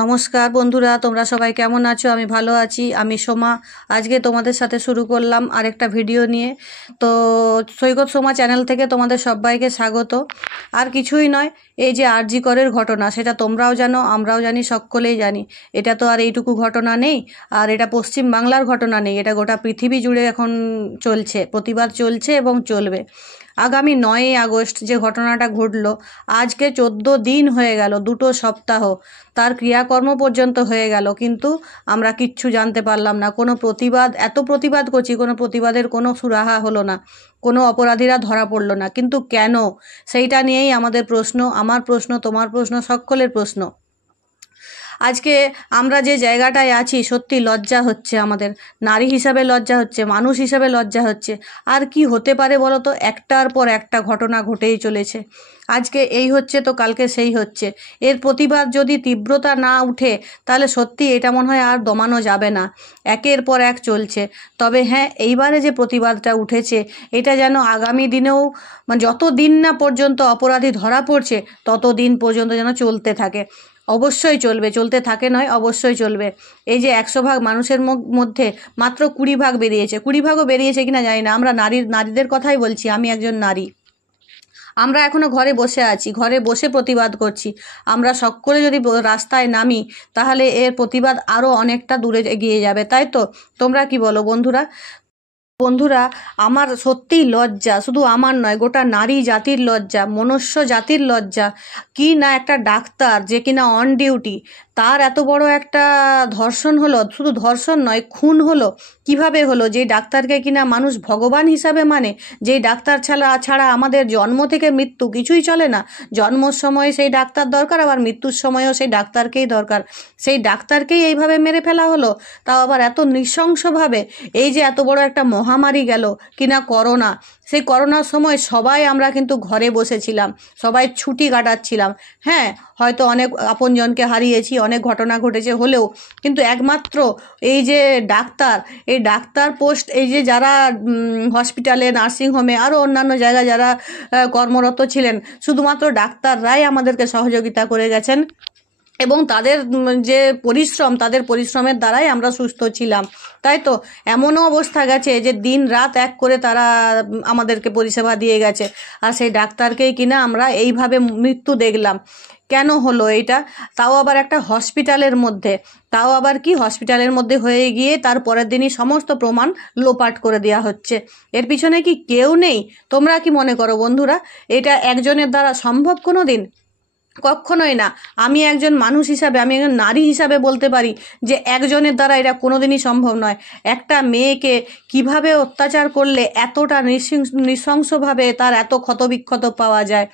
নমস্কার বন্ধুরা, তোমরা সবাই কেমন আছো? আমি ভালো আছি। আমি সোমা। আজকে তোমাদের সাথে শুরু করলাম আরেকটা ভিডিও নিয়ে। তো সৈকত সোমা চ্যানেল থেকে তোমাদের সবাইকে স্বাগত। আর কিছুই নয়, এই যে আরজি করের ঘটনা, সেটা তোমরাও জানো, আমরাও জানি, সকলেই জানি। এটা তো আর এইটুকু ঘটনা নেই, আর এটা পশ্চিম বাংলার ঘটনা নেই, এটা গোটা পৃথিবী জুড়ে এখন চলছে, প্রতিবাদ চলছে এবং চলবে। আগামী 9ই আগস্ট যে ঘটনাটা ঘটলো, আজকে 14 দিন হয়ে গেল, 2 সপ্তাহ তার ক্রিয়াকর্ম পর্যন্ত হয়ে গেল, কিন্তু আমরা কিচ্ছু জানতে পারলাম না। কোনো প্রতিবাদ, এত প্রতিবাদ করছি, কোনো প্রতিবাদের কোনো সুরাহা হলো না, কোনো অপরাধীরা ধরা পড়লো না। কিন্তু কেন? সেইটা নিয়েই আমাদের প্রশ্ন, আমার প্রশ্ন, তোমার প্রশ্ন, সকলের প্রশ্ন। আজকে আমরা যে জায়গাটায় আছি, সত্যি লজ্জা হচ্ছে আমাদের। নারী হিসাবে লজ্জা হচ্ছে, মানুষ হিসাবে লজ্জা হচ্ছে। আর কি হতে পারে বলো তো? একটার পর একটা ঘটনা ঘটেই চলেছে। আজকে এই হচ্ছে তো কালকে সেই হচ্ছে। এর প্রতিবাদ যদি তীব্রতা না উঠে, তাহলে সত্যি এটা মনে হয় আর দমানো যাবে না। একের পর এক চলছে। তবে হ্যাঁ, এইবারে যে প্রতিবাদটা উঠেছে, এটা যেন আগামী দিনেও, মানে যত দিন না পর্যন্ত অপরাধী ধরা পড়ছে, তত দিন পর্যন্ত যেন চলতে থাকে। অবশ্যই চলবে, চলতে থাকে নয়, অবশ্যই চলবে। এই যে 100 ভাগ মানুষের মধ্যে মাত্র 20 ভাগ বেরিয়েছে, 20 ভাগও বেরিয়েছে কিনা জানি না। আমরা নারীদের কথাই বলছি, আমি একজন নারী। আমরা এখনো ঘরে বসে আছি, ঘরে বসে প্রতিবাদ করছি। আমরা সকলে যদি রাস্তায় নামি, তাহলে এর প্রতিবাদ আরও অনেকটা দূরে এগিয়ে যাবে, তাই তো? তোমরা কি বলো বন্ধুরা? বন্ধুরা, আমার সত্যিই লজ্জা, শুধু আমার নয়, গোটা নারী জাতির লজ্জা, মনুষ্য জাতির লজ্জা। কি না একটা ডাক্তার, যে কিনা অন ডিউটি, তার এত বড় একটা ধর্ষণ হলো, শুধু ধর্ষণ নয়, খুন হলো। কিভাবে হলো? যেই ডাক্তারকে কিনা মানুষ ভগবান হিসাবে মানে, যেই ডাক্তার ছাড়া আমাদের জন্ম থেকে মৃত্যু কিছুই চলে না। জন্মর সময় সেই ডাক্তার দরকার, আবার মৃত্যুর সময়ও সেই ডাক্তারকেই দরকার। সেই ডাক্তারকেই এইভাবে মেরে ফেলা হলো, তাও আবার এত নৃশংসভাবে। এই যে এত বড় একটা মহামারী গেল কিনা করোনা, সেই করোনার সময় সবাই আমরা কিন্তু ঘরে বসেছিলাম, সবাই ছুটি কাটাচ্ছিলাম। হ্যাঁ, হয়তো অনেক আপনজনকে হারিয়েছি, অনেক ঘটনা ঘটেছে হলেও, কিন্তু একমাত্র এই যে ডাক্তার, এই ডাক্তার পোস্ট, এই যে যারা হসপিটালে, নার্সিংহোমে, আরও অন্যান্য জায়গায় যারা কর্মরত ছিলেন, শুধুমাত্র ডাক্তাররাই আমাদেরকে সহযোগিতা করে গেছেন। এবং তাদের যে পরিশ্রম, তাদের পরিশ্রমের দ্বারাই আমরা সুস্থ ছিলাম, তাই তো? এমনও অবস্থা গেছে যে দিন রাত এক করে তারা আমাদেরকে পরিষেবা দিয়ে গেছে, আর সেই ডাক্তারকেই কিনা আমরা এইভাবে মৃত্যু দেখলাম। কেন হলো এইটা? তাও আবার একটা হসপিটালের মধ্যে, তাও আবার কি হসপিটালের মধ্যে হয়ে গিয়ে তার পরের দিনই সমস্ত প্রমাণ লোপাট করে দেওয়া হচ্ছে। এর পিছনে কি কেউ নেই? তোমরা কি মনে করো বন্ধুরা, এটা একজনের দ্বারা সম্ভব কোনো দিন? কখনোই না। আমি একজন মানুষ হিসাবে, আমি একজন নারী হিসাবে বলতে পারি যে একজনের দ্বারা এটা কোনোদিনই সম্ভব নয়। একটা মেয়েকে কিভাবে অত্যাচার করলে এতটা নৃশংসভাবে তার এত ক্ষতবিক্ষত পাওয়া যায়,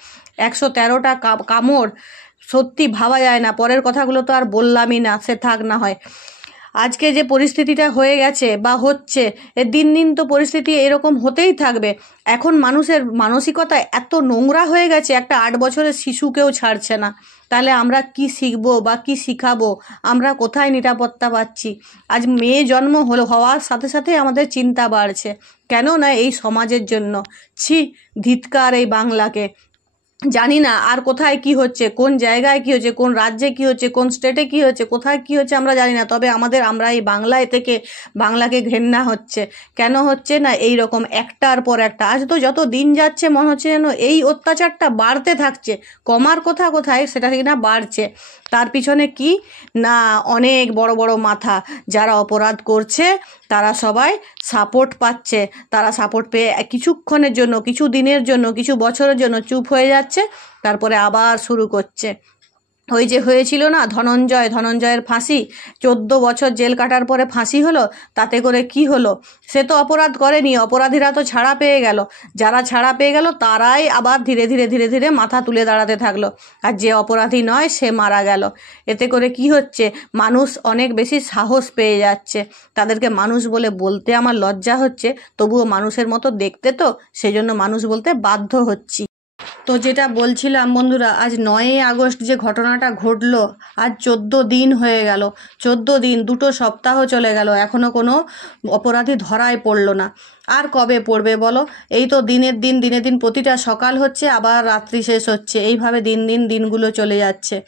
113টা কামড়, সত্যি ভাবা যায় না। পরের কথাগুলো তো আর বললামই না, সে থাক না হয়। আজকে যে পরিস্থিতিটা হয়ে গেছে বা হচ্ছে, দিন দিন তো পরিস্থিতি এরকম হতেই থাকবে। এখন মানুষের মানসিকতা এত নোংরা হয়ে গেছে, একটা 8 বছরের শিশুকেও ছাড়ছে না। তাহলে আমরা কি শিখবো বা কি শিখাবো? আমরা কোথায় নিরাপত্তা পাচ্ছি? আজ মেয়ে জন্ম হওয়ার সাথে সাথে আমাদের চিন্তা বাড়ছে। কেন না এই সমাজের জন্য। ছি, ধিক্কার এই বাংলাকে। জানি না আর কোথায় কি হচ্ছে, কোন জায়গায় কি হচ্ছে, কোন রাজ্যে কি হচ্ছে, কোন স্টেটে কি হচ্ছে, কোথায় কি হচ্ছে আমরা জানি না। তবে আমরা এই বাংলায় থেকে বাংলাকে ঘেন্না হচ্ছে। কেন হচ্ছে না? এই রকম একটার পর একটা, আজ তো যত দিন যাচ্ছে মনে হচ্ছে যেন এই অত্যাচারটা বাড়তে থাকছে, কমার কথা কোথায়, সেটা কিনা বাড়ছে। তার পিছনে কি না, অনেক বড় বড় মাথা যারা অপরাধ করছে, তারা সবাই সাপোর্ট পাচ্ছে। তারা সাপোর্ট পেয়ে কিছুক্ষণের জন্য, কিছু দিনের জন্য, কিছু বছরের জন্য চুপ হয়ে যাচ্ছে, তারপরে আবার শুরু করছে। ওই যে হয়েছিল না ধনঞ্জয়ের ফাঁসি, 14 বছর জেল কাটার পরে ফাঁসি হলো। তাতে করে কি হলো? সে তো অপরাধ করেনি, অপরাধীরা তো ছাড়া পেয়ে গেল। যারা ছাড়া পেয়ে গেল তারাই আবার ধীরে ধীরে ধীরে ধীরে মাথা তুলে দাঁড়াতে থাকলো, আর যে অপরাধী নয় সে মারা গেল। এতে করে কি হচ্ছে? মানুষ অনেক বেশি সাহস পেয়ে যাচ্ছে। তাদেরকে মানুষ বলে বলতে আমার লজ্জা হচ্ছে, তবুও মানুষের মতো দেখতে, তো সেজন্য মানুষ বলতে বাধ্য হচ্ছি। তো যেটা বলছিলাম বন্ধুরা, আজ 9ই আগস্ট যে ঘটনাটা ঘটলো, আজ 14 দিন হয়ে গেল। 14 দিন, 2 সপ্তাহ চলে গেল, এখনো কোনো অপরাধী ধরায় পড়লো না। আর কবে পড়বে বলো? এই তো দিনের দিন প্রতিটা সকাল হচ্ছে, আবার রাত্রি শেষ হচ্ছে, এইভাবে দিনগুলো চলে যাচ্ছে।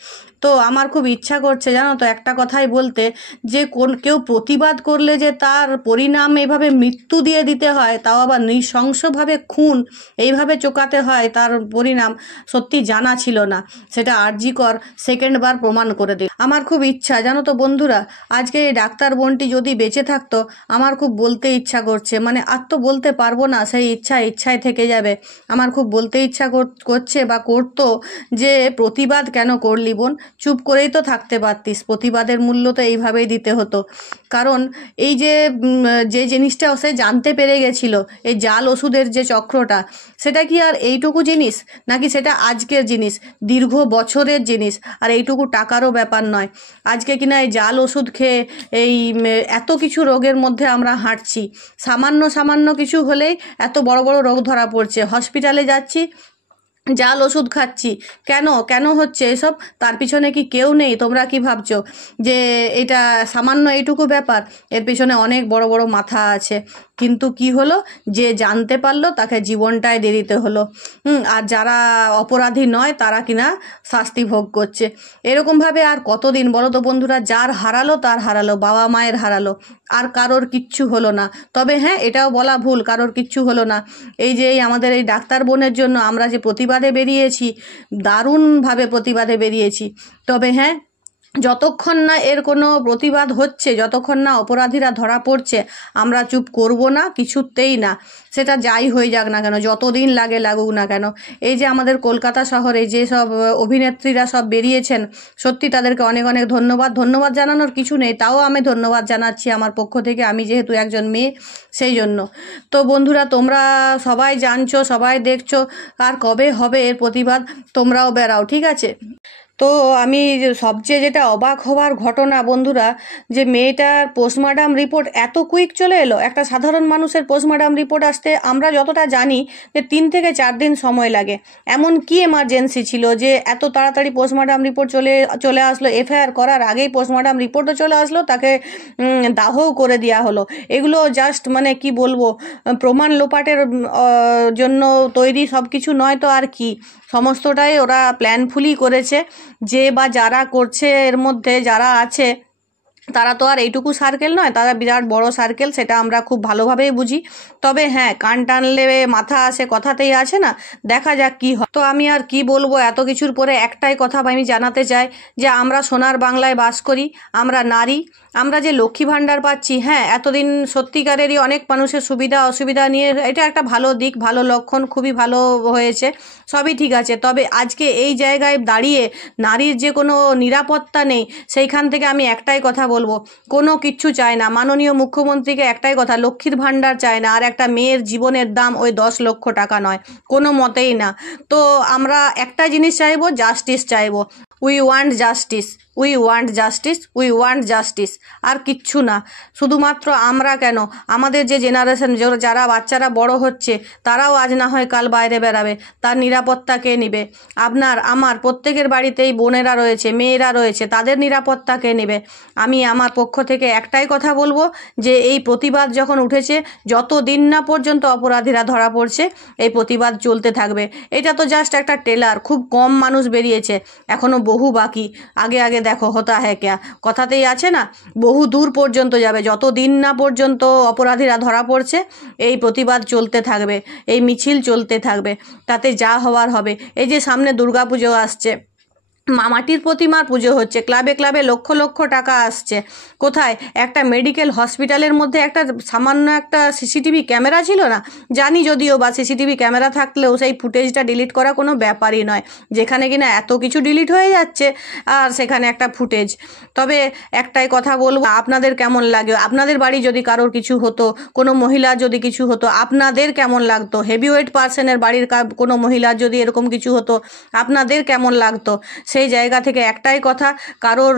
তো আমার খুব ইচ্ছা করছে জানো তো একটা কথাই বলতে, যে কেউ প্রতিবাদ করলে যে তার পরিণাম এইভাবে মৃত্যু দিয়ে দিতে হয়, তাও আবার নৃশংসভাবে খুন এইভাবে চোকাতে হয়, তার পরিণাম সত্যি জানা ছিল না। সেটা আরজি কর সেকেন্ডবার প্রমাণ করে দিল। আমার খুব ইচ্ছা জানো তো বন্ধুরা, আজকে এই ডাক্তার বোনটি যদি বেঁচে থাকতো, আমার খুব বলতে ইচ্ছা করছে, মানে আর তো বলতে পারবো না, সেই ইচ্ছায় থেকে যাবে। আমার খুব বলতে ইচ্ছা করছে বা করতো, যে প্রতিবাদ কেন করলি বোন? চুপ করেই তো থাকতে পারতিস। প্রতিবাদের মূল্য তো এইভাবেই দিতে হতো। কারণ এই যে জিনিসটা সে জানতে পেরে গেছিল, এই জাল ওষুধের যে চক্রটা, সেটা কি আর এইটুকু জিনিস, নাকি সেটা আজকের জিনিস, দীর্ঘ বছরের জিনিস, আর এইটুকু টাকারও ব্যাপার নয়। আজকে কিনা এই জাল ওষুধ খেয়ে এই এত কিছু রোগের মধ্যে আমরা হাঁটছি, সামান্য কিছু হলেই এত বড় বড় রোগ ধরা পড়ছে, হসপিটালে যাচ্ছি, জাল ওষুধ খাচ্ছি। কেন হচ্ছে এসব? তার পিছনে কি কেউ নেই? তোমরা কি ভাবছো যে এটা সামান্য এইটুকু ব্যাপার? এর পিছনে অনেক বড় বড় মাথা আছে। কিন্তু কি হলো, যে জানতে পারলো তাকে জীবনটাই দিয়ে দিতে হলো। আর যারা অপরাধী নয় তারা কিনা শাস্তি ভোগ করছে। এরকমভাবে আর কতদিন বলো তো বন্ধুরা? যার হারালো তার হারালো, বাবা মায়ের হারালো, আর কারোর কিচ্ছু হলো না। তবে হ্যাঁ, এটাও বলা ভুল, কারোর কিচ্ছু হলো না। এই যে আমাদের এই ডাক্তার বোনের জন্য আমরা যে প্রতিবাদে বেরিয়েছি, দারুণভাবে প্রতিবাদে বেরিয়েছি। তবে হ্যাঁ, যতক্ষণ না এর কোনো প্রতিবাদ হচ্ছে, যতক্ষণ না অপরাধীরা ধরা পড়ছে, আমরা চুপ করব না, কিছুতেই না। সেটা যাই হয়ে যাক না কেন, যতদিন লাগুক না কেন। এই যে আমাদের কলকাতা শহরে যে সব অভিনেত্রীরা সব বেরিয়েছেন, সত্যি তাদেরকে অনেক অনেক ধন্যবাদ জানানোর কিছু নেই, তাও আমি ধন্যবাদ জানাচ্ছি আমার পক্ষ থেকে, আমি যেহেতু একজন মেয়ে সেই জন্য। তো বন্ধুরা, তোমরা সবাই জানছো, সবাই দেখছো, আর কবে হবে এর প্রতিবাদ? তোমরাও বেরাও, ঠিক আছে? তো আমি সবচেয়ে যেটা অবাক হওয়ার ঘটনা বন্ধুরা, যে মেয়েটার পোস্টমর্টম রিপোর্ট এত কুইক চলে এলো। একটা সাধারণ মানুষের পোস্টমর্টম রিপোর্ট আসতে আমরা যতটা জানি যে 3 থেকে 4 দিন সময় লাগে। এমন কি এমার্জেন্সি ছিল যে এত তাড়াতাড়ি পোস্টমর্টম রিপোর্ট চলে আসলো? এফআইআর করার আগেই পোস্টমর্টম রিপোর্টও চলে আসলো, তাকে দাহও করে দেওয়া হলো। এগুলো জাস্ট মানে কি বলবো, প্রমাণ লোপাটের জন্য তৈরি সব কিছু নয় তো আর কি। সমস্তটাই ওরা প্ল্যানফুলি করেছে। যে বা যারা করছে, এর মধ্যে যারা আছে, তারা তো আর এইটুকু সার্কেল নয়, তারা বিরাট বড় সার্কেল, সেটা আমরা খুব ভালোভাবেই বুঝি। তবে হ্যাঁ, কান টানলে মাথা আসে, কথাতেই আছে না? দেখা যাক কি হয়। তো আমি আর কি বলবো, এত কিছুর পরে একটাই কথা আমি জানাতে চাই, যে আমরা সোনার বাংলায় বাস করি, আমরা নারী, আমরা যে লক্ষ্মী ভাণ্ডার পাচ্ছি, হ্যাঁ, এতদিন সত্যিকারেরই অনেক মানুষের সুবিধা অসুবিধা নিয়ে, এটা একটা ভালো দিক, ভালো লক্ষণ, খুবই ভালো হয়েছে, সবই ঠিক আছে। তবে আজকে এই জায়গায় দাঁড়িয়ে নারীর যে কোনো নিরাপত্তা নেই, সেইখান থেকে আমি একটাই কথা বলবো, কোনো কিচ্ছু চায় না। মাননীয় মুখ্যমন্ত্রীকে একটাই কথা, লক্ষ্মীর ভাণ্ডার চায় না, আর একটা মেয়ের জীবনের দাম ওই 10 লক্ষ টাকা নয়, কোনো মতেই না। তো আমরা একটা জিনিস চাইবো, জাস্টিস চাইবো। উই ওয়ান্ট জাস্টিস, আর কিচ্ছু না। শুধুমাত্র আমরা কেন, আমাদের যে জেনারেশন, যারা বাচ্চারা বড় হচ্ছে, তারাও আজ না হয় কাল বাইরে বেরাবে, তার নিরাপত্তা কে নেবে? আপনার আমার প্রত্যেকের বাড়িতেই বোনেরা রয়েছে, মেয়েরা রয়েছে, তাদের নিরাপত্তা কে নেবে? আমি আমার পক্ষ থেকে একটাই কথা বলবো, যে এই প্রতিবাদ যখন উঠেছে, যত দিন না পর্যন্ত অপরাধীরা ধরা পড়ছে, এই প্রতিবাদ চলতে থাকবে। এটা তো জাস্ট একটা টেলার, খুব কম মানুষ বেরিয়েছে, এখনো বহু বাকি। আগে দেখো হতা হ্যায় ক্যা, কথাতেই আছে না? বহু দূর পর্যন্ত যাবে, যত দিন না পর্যন্ত অপরাধীরা ধরা পড়ছে, এই প্রতিবাদ চলতে থাকবে, এই মিছিল চলতে থাকবে, তাতে যা হওয়ার হবে। এই যে সামনে দুর্গাপুজো আসছে, মাটির প্রতিমার পুজো হচ্ছে, ক্লাবে ক্লাবে লক্ষ লক্ষ টাকা আসছে। কোথায়? একটা মেডিকেল হসপিটালের মধ্যে একটা সামান্য একটা সিসিটিভি ক্যামেরা ছিল না, জানি যদিও, বা সিসিটিভি ক্যামেরা থাকলেও সেই ফুটেজটা ডিলিট করা কোনো ব্যাপারই নয়, যেখানে কিনা এত কিছু ডিলিট হয়ে যাচ্ছে, আর সেখানে একটা ফুটেজ। তবে একটাই কথা বলবো, আপনাদের কেমন লাগে? আপনাদের বাড়ি যদি কারোর কিছু হতো, কোনো মহিলার যদি কিছু হতো, আপনাদের কেমন লাগতো? হেভিওয়েট পার্সনের বাড়ির কোনো মহিলার যদি এরকম কিছু হতো, আপনাদের কেমন লাগতো? সেই জায়গা থেকে একটাই কথা, কারোর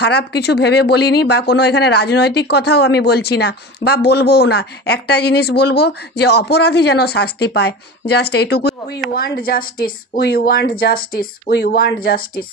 খারাপ কিছু ভেবে বলিনি, বা কোনো এখানে রাজনৈতিক কথাও আমি বলছি না, বা বলবোও না। একটা জিনিস বলবো, যে অপরাধী যেন শাস্তি পায়, জাস্ট এইটুকু। We want justice.